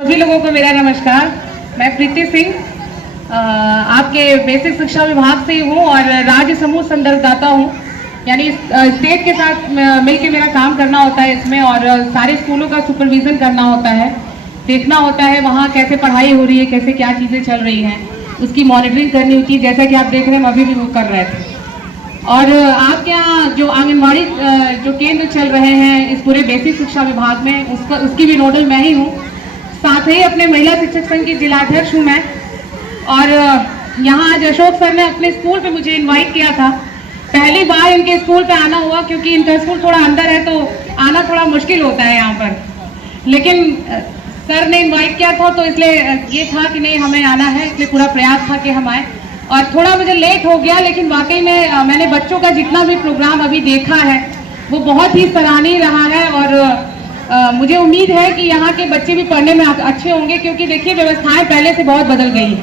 सभी लोगों को मेरा नमस्कार। मैं प्रीति सिंह आपके बेसिक शिक्षा विभाग से हूँ और राज्य समूह संदर्भदाता हूँ। यानी स्टेट के साथ मिलकर मेरा काम करना होता है इसमें, और सारे स्कूलों का सुपरविजन करना होता है, देखना होता है वहाँ कैसे पढ़ाई हो रही है, कैसे क्या चीज़ें चल रही हैं, उसकी मॉनिटरिंग करनी होती है। जैसा कि आप देख रहे हैं, हम अभी भी वो कर रहे थे। और आपके यहाँ जो आंगनबाड़ी जो केंद्र चल रहे हैं इस पूरे बेसिक शिक्षा विभाग में, उसकी भी नोडल मैं ही हूँ। साथ ही अपने महिला शिक्षक संघ की जिलाध्यक्ष हूँ मैं। और यहाँ आज अशोक सर ने अपने स्कूल पे मुझे इनवाइट किया था। पहली बार इनके स्कूल पे आना हुआ, क्योंकि इनका स्कूल थोड़ा अंदर है तो आना थोड़ा मुश्किल होता है यहाँ पर। लेकिन सर ने इनवाइट किया था तो इसलिए ये था कि नहीं, हमें आना है, इसलिए पूरा प्रयास था कि हम आए। और थोड़ा मुझे लेट हो गया, लेकिन वाकई में मैंने बच्चों का जितना भी प्रोग्राम अभी देखा है वो बहुत ही सराहनीय रहा है। और मुझे उम्मीद है कि यहाँ के बच्चे भी पढ़ने में अच्छे होंगे, क्योंकि देखिए व्यवस्थाएं पहले से बहुत बदल गई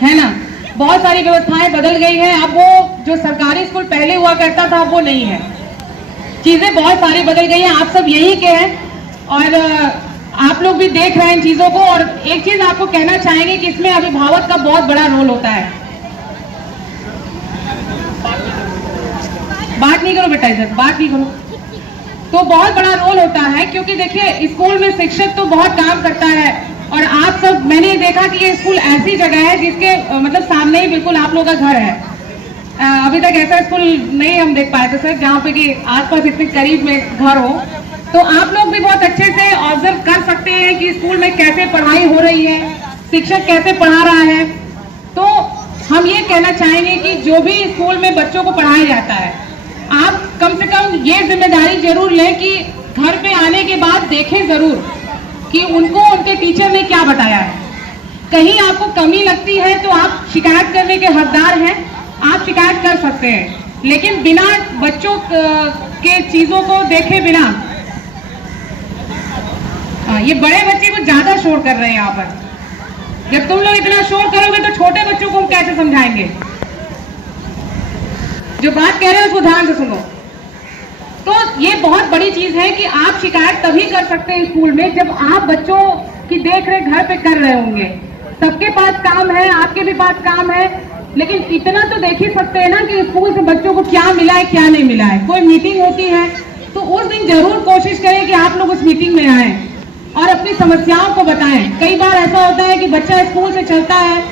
है ना। बहुत सारी व्यवस्थाएं बदल गई है। अब वो जो सरकारी स्कूल पहले हुआ करता था अब वो नहीं है, चीजें बहुत सारी बदल गई हैं। आप सब यही के हैं और आप लोग भी देख रहे हैं इन चीजों को। और एक चीज आपको कहना चाहेंगे कि इसमें अभिभावक का बहुत बड़ा रोल होता है। बात नहीं करो बेटा, इधर बात नहीं करो। तो बहुत बड़ा रोल होता है, क्योंकि देखिए स्कूल में शिक्षक तो बहुत काम करता है। और आप सब, मैंने देखा कि ये स्कूल ऐसी जगह है जिसके मतलब सामने ही बिल्कुल आप लोगों का घर है। अभी तक ऐसा स्कूल नहीं हम देख पाए थे सर, जहाँ पे कि आसपास इतने करीब में घर हो। तो आप लोग भी बहुत अच्छे से ऑब्जर्व कर सकते हैं कि स्कूल में कैसे पढ़ाई हो रही है, शिक्षक कैसे पढ़ा रहा है। तो हम ये कहना चाहेंगे कि जो भी स्कूल में बच्चों को पढ़ाया जाता है, आप कम से कम ये जिम्मेदारी जरूर लें कि घर पे आने के बाद देखें जरूर कि उनको उनके टीचर ने क्या बताया है। कहीं आपको कमी लगती है तो आप शिकायत करने के हकदार हैं, आप शिकायत कर सकते हैं, लेकिन बिना बच्चों के चीजों को देखे बिना। ये बड़े बच्चे कुछ ज्यादा शोर कर रहे हैं यहाँ पर। जब तुम लोग इतना शोर करोगे तो छोटे बच्चों को हम कैसे समझाएंगे? जो बात कह रहे हैं उसको ध्यान से सुनो। तो ये बहुत बड़ी चीज है कि आप शिकायत तभी कर सकते हैं स्कूल में जब आप बच्चों की देख रेख घर पे कर रहे होंगे। सबके पास काम है, आपके भी पास काम है, लेकिन इतना तो देख ही सकते हैं ना कि स्कूल से बच्चों को क्या मिला है क्या नहीं मिला है। कोई मीटिंग होती है तो उस दिन जरूर कोशिश करें कि आप लोग उस मीटिंग में आए और अपनी समस्याओं को बताएं। कई बार ऐसा होता है कि बच्चा स्कूल से चलता है,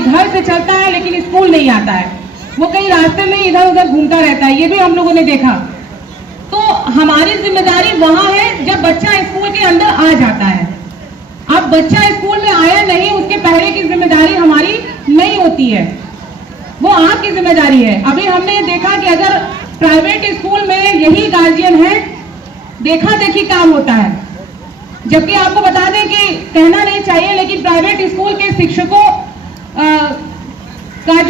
घर से चलता है, लेकिन स्कूल नहीं आता है, वो कहीं रास्ते में इधर उधर घूमता रहता है। ये भी हम लोगों ने देखा। तो हमारी जिम्मेदारी वहां है जब बच्चा स्कूल के अंदर आ जाता है। अब बच्चा स्कूल में आया नहीं, उसके पहले की जिम्मेदारी हमारी नहीं होती है, वो आपकी जिम्मेदारी है। अभी हमने देखा कि अगर प्राइवेट स्कूल में यही गार्जियन है, देखा देखी काम होता है। जबकि आपको बता दें कि कहना नहीं चाहिए, लेकिन प्राइवेट स्कूल के शिक्षकों का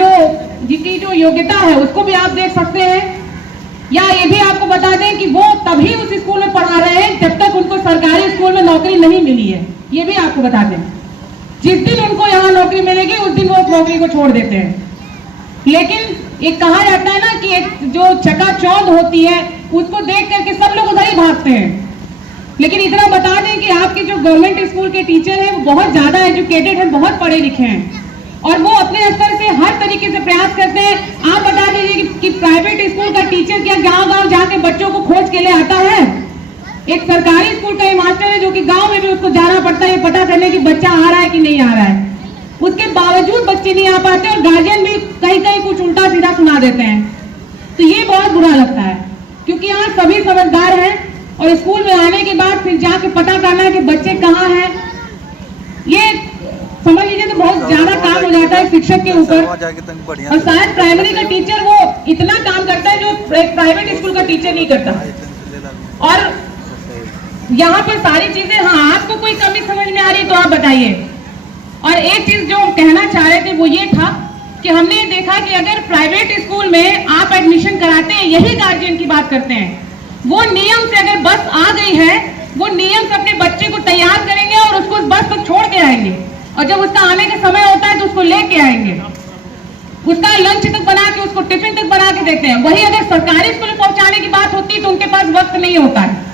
जिनकी जो योग्यता है उसको भी आप देख सकते हैं। या ये भी आपको बता दें कि वो तभी उस स्कूल में पढ़ा रहे हैं जब तक उनको सरकारी स्कूल में नौकरी नहीं मिली है। ये भी आपको बता दें, जिस दिन उनको यहाँ नौकरी मिलेगी उस दिन वो उस नौकरी को छोड़ देते हैं। लेकिन एक कहा जाता है ना कि एक जो चकाचौंध होती है उसको देख करके सब लोग उधर ही भागते हैं। लेकिन इतना बता दें कि आपके जो गवर्नमेंट स्कूल के टीचर हैं वो बहुत ज्यादा एजुकेटेड हैं, बहुत पढ़े लिखे हैं, और वो अपने स्तर से हर तरीके से प्रयास करते हैं। आप बता दीजिए कि प्राइवेट स्कूल का टीचर क्या गांव-गांव जाके बच्चों को खोज के ले आता है? एक सरकारी स्कूल का मास्टर है जो कि गांव में भी उसको जाना पड़ता है पता करने कि बच्चा आ रहा है कि नहीं आ रहा है। उसके बावजूद बच्चे नहीं आ पाते और गार्जियन भी कहीं कहीं कुछ उल्टा सीधा सुना देते हैं। तो ये बहुत बुरा लगता है, क्योंकि यहाँ सभी समझदार हैं और स्कूल में आने के बाद फिर जाके पता करना है कि बच्चे कहाँ हैं, ये समझ लीजिए तो बहुत ज्यादा काम हो जाता है शिक्षक के ऊपर। और शायद प्राइमरी का टीचर वो इतना काम करता है जो प्राइवेट स्कूल का टीचर नहीं करता। और यहाँ पे सारी चीजें, हाँ आपको कोई कमी समझ में आ रही तो आप बताइए। और एक चीज जो कहना चाह रहे थे वो ये था कि हमने देखा कि अगर प्राइवेट स्कूल में आप एडमिशन कराते हैं, यही गार्जियन की बात करते हैं, वो नियम से अगर बस आ गई है, वो नियम से अपने बच्चे को तैयार करेंगे और उसको बस तक छोड़ के आएंगे, और जब उसका आने का समय होता है तो उसको लेके आएंगे, उसका लंच तक बना के, उसको टिफिन तक बना के देते हैं। वही अगर सरकारी स्कूल में पहुंचाने की बात होती है तो उनके पास वक्त नहीं होता है।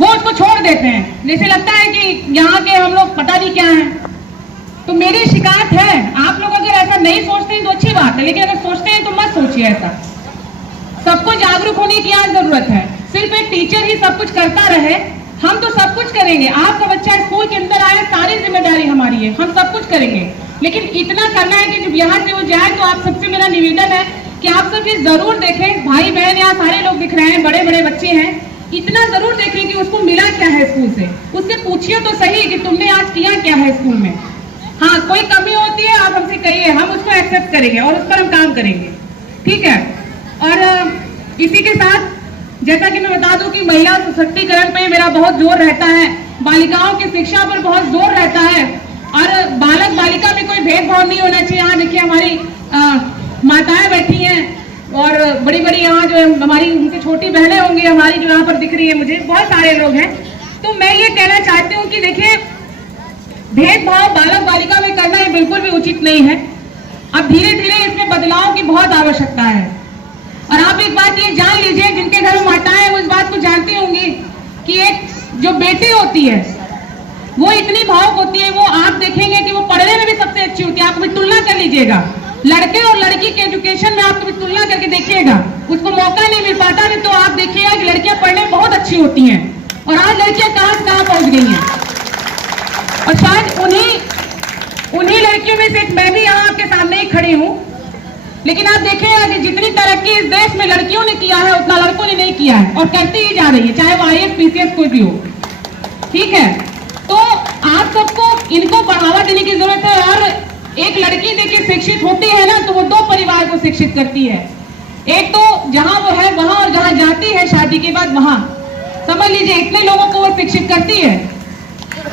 वो उसको छोड़ देते हैं, जैसे लगता है कि यहाँ के हम लोग पता नहीं क्या है। तो मेरी शिकायत है, आप लोग अगर ऐसा नहीं सोचते हैं तो अच्छी बात है, लेकिन अगर सोचते हैं तो मत सोचिए ऐसा। सबको जागरूक होने की आज जरूरत है। सिर्फ एक टीचर ही सब कुछ करता रहे, हम तो सब कुछ करेंगे। आपका बच्चा स्कूल के अंदर आए, सारी जिम्मेदारी हमारी है, हम सब कुछ करेंगे। लेकिन इतना करना है कि जब यहाँ से वो जाए तो आप सबसे मेरा निवेदन है कि आप सब ये जरूर देखें, भाई बहन यहाँ सारे लोग दिख रहे हैं, बड़े बड़े बच्चे हैं, इतना जरूर देखें कि उसको मिला क्या है स्कूल से। उससे पूछिए तो सही कि तुमने आज किया क्या है स्कूल में। हाँ, कोई कमी होती है आप हमसे कहिए, हम उसको एक्सेप्ट करेंगे और उस पर हम काम करेंगे, ठीक है। और इसी के साथ जैसा कि मैं बता दूं कि महिला सशक्तिकरण पे मेरा बहुत जोर रहता है, बालिकाओं की शिक्षा पर बहुत जोर रहता है, और बालक बालिका में कोई भेदभाव नहीं होना चाहिए। यहाँ देखिए हमारी माताएं बैठी हैं और बड़ी बड़ी यहाँ जो हमारी उनसे छोटी बहनें होंगी हमारी जो यहाँ पर दिख रही है मुझे, बहुत सारे लोग हैं। तो मैं ये कहना चाहती हूँ कि देखिए भेदभाव बालक बालिका में करना ये बिल्कुल भी उचित नहीं है। अब धीरे धीरे इसमें बदलाव की बहुत आवश्यकता है। और आप एक बात ये जान लीजिए, जिनके घर में माताएं हैं वो इस बात को जानती होंगी कि एक जो बेटी होती है वो इतनी भावुक होती है, वो आप देखेंगे कि वो पढ़ने में भी सबसे अच्छी होती है। आप कभी तुलना कर लीजिएगा, लड़के और लड़की के एजुकेशन में आप कभी तुलना करके देखिएगा, उसको मौका नहीं मिल पाता है, तो आप देखिएगा कि लड़कियां पढ़ने में बहुत अच्छी होती हैं। और आज लड़कियां कहां से कहां पहुंच गई हैं। और शायद उन्हीं लड़कियों में से मैं भी यहाँ आपके सामने ही खड़ी हूँ। लेकिन आप देखिएगा कि जितनी तरक्की इस देश में लड़कियों ने किया है उतना लड़कों ने नहीं किया है, और करती ही जा रही है, चाहे वो IAS PCS कोई भी हो, ठीक है। तो आप सबको इनको बढ़ावा देने की जरूरत है। और एक लड़की देखिए शिक्षित होती है ना, तो वो 2 परिवार को शिक्षित करती है। एक तो जहां वो है वहां, और जहां जाती है शादी के बाद वहां, समझ लीजिए इतने लोगों को वो शिक्षित करती है।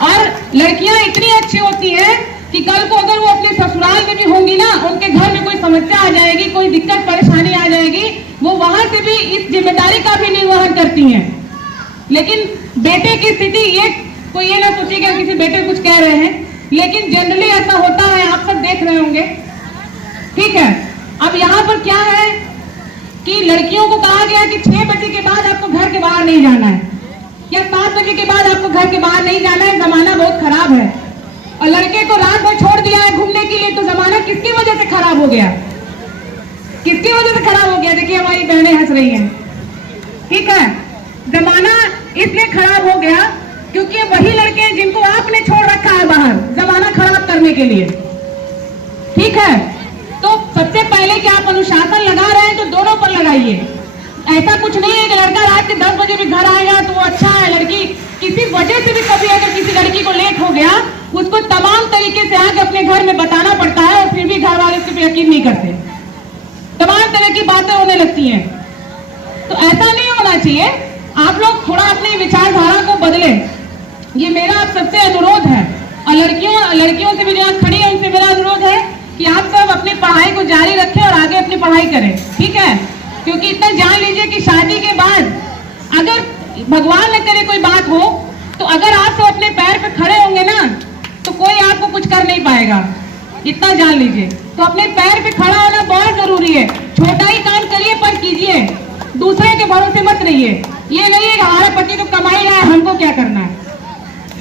और लड़कियां इतनी अच्छी होती हैं कि कल को अगर वो अपने ससुराल में भी होंगी ना, उनके घर में कोई समस्या आ जाएगी, कोई दिक्कत परेशानी आ जाएगी, वो वहां से भी इस जिम्मेदारी का भी निर्वहन करती हैं। लेकिन बेटे की स्थिति ये, कोई ये ना सोचिएगा किसी बेटे कुछ कह रहे हैं, लेकिन जनरली ऐसा होता है, आप सब देख रहे होंगे, ठीक है। अब यहाँ पर क्या है कि लड़कियों को कहा गया कि 6 बजे के बाद आपको घर के बाहर नहीं जाना है, या 7 बजे के बाद आपको घर के बाहर नहीं जाना है, जमाना बहुत खराब है। और लड़के को रात भर छोड़ दिया है घूमने के लिए, तो जमाना किसकी वजह से खराब हो गया, किसकी वजह से खराब हो गया। देखिए हमारी बहनें हंस रही हैं, ठीक है। जमाना इसलिए खराब हो गया क्योंकि वही लड़के हैं जिनको आपने छोड़ रखा है बाहर जमाना खराब करने के लिए, ठीक है। तो सबसे पहले कि आप अनुशासन लगा रहे हैं तो दोनों पर लगाइए। ऐसा कुछ नहीं है कि लड़का रात के 10 बजे भी घर आएगा तो वो अच्छा है, लड़की किसी वजह से भी कभी अगर किसी लड़की को लेट हो गया, उसको तमाम तरीके से आके अपने घर में बताना पड़ता है, और फिर भी घर वाले उस पर यकीन नहीं करते, तमाम तरह की बातें होने लगती हैं। तो ऐसा नहीं होना चाहिए। आप लोग थोड़ा अपनी विचारधारा को बदले, ये मेरा आप सबसे अनुरोध है। और लड़कियों से भी जो खड़ी है उनसे मेरा अनुरोध है कि आप सब अपनी पढ़ाई को जारी रखें और आगे अपनी पढ़ाई करें, ठीक है। क्योंकि इतना जान लीजिए कि शादी के बाद अगर भगवान न करे कोई बात हो, तो अगर आप सब अपने पैर पे खड़े होंगे ना, तो कोई आपको कुछ कर नहीं पाएगा, इतना जान लीजिए। तो अपने पैर पे खड़ा होना बहुत जरूरी है। छोटा ही काम करिए पर कीजिए, दूसरे के भरोसे मत रहिए। ये नहीं है कि हमारा पति तो कमाई रहा है, हमको क्या करना है,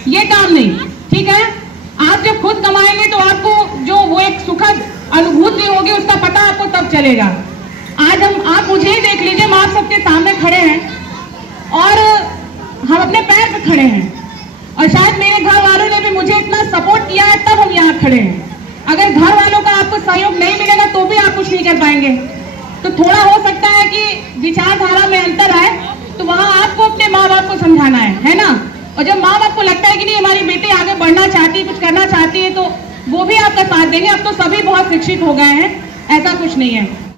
ये काम नहीं, ठीक है। आप जब खुद कमाएंगे तो आपको जो वो एक सुखद अनुभूति होगी उसका पता आपको तब चलेगा। आज आप मुझे ही देख लीजिए, हम आप सबके सामने खड़े हैं और हम अपने पैर पे खड़े हैं, और शायद मेरे घर वालों ने भी मुझे इतना सपोर्ट किया है तब हम यहाँ खड़े हैं। अगर घर वालों का आपको सहयोग नहीं मिलेगा तो भी आप कुछ नहीं कर पाएंगे। तो थोड़ा हो सकता है कि विचारधारा में अंतर है, तो वहां आपको अपने माँ बाप को समझाना है ना। और जब माँ बाप को लगता है कि नहीं हमारी बेटी आगे बढ़ना चाहती है, कुछ करना चाहती है, तो वो भी आपका साथ देंगे। अब तो सभी बहुत शिक्षित हो गए हैं, ऐसा कुछ नहीं है।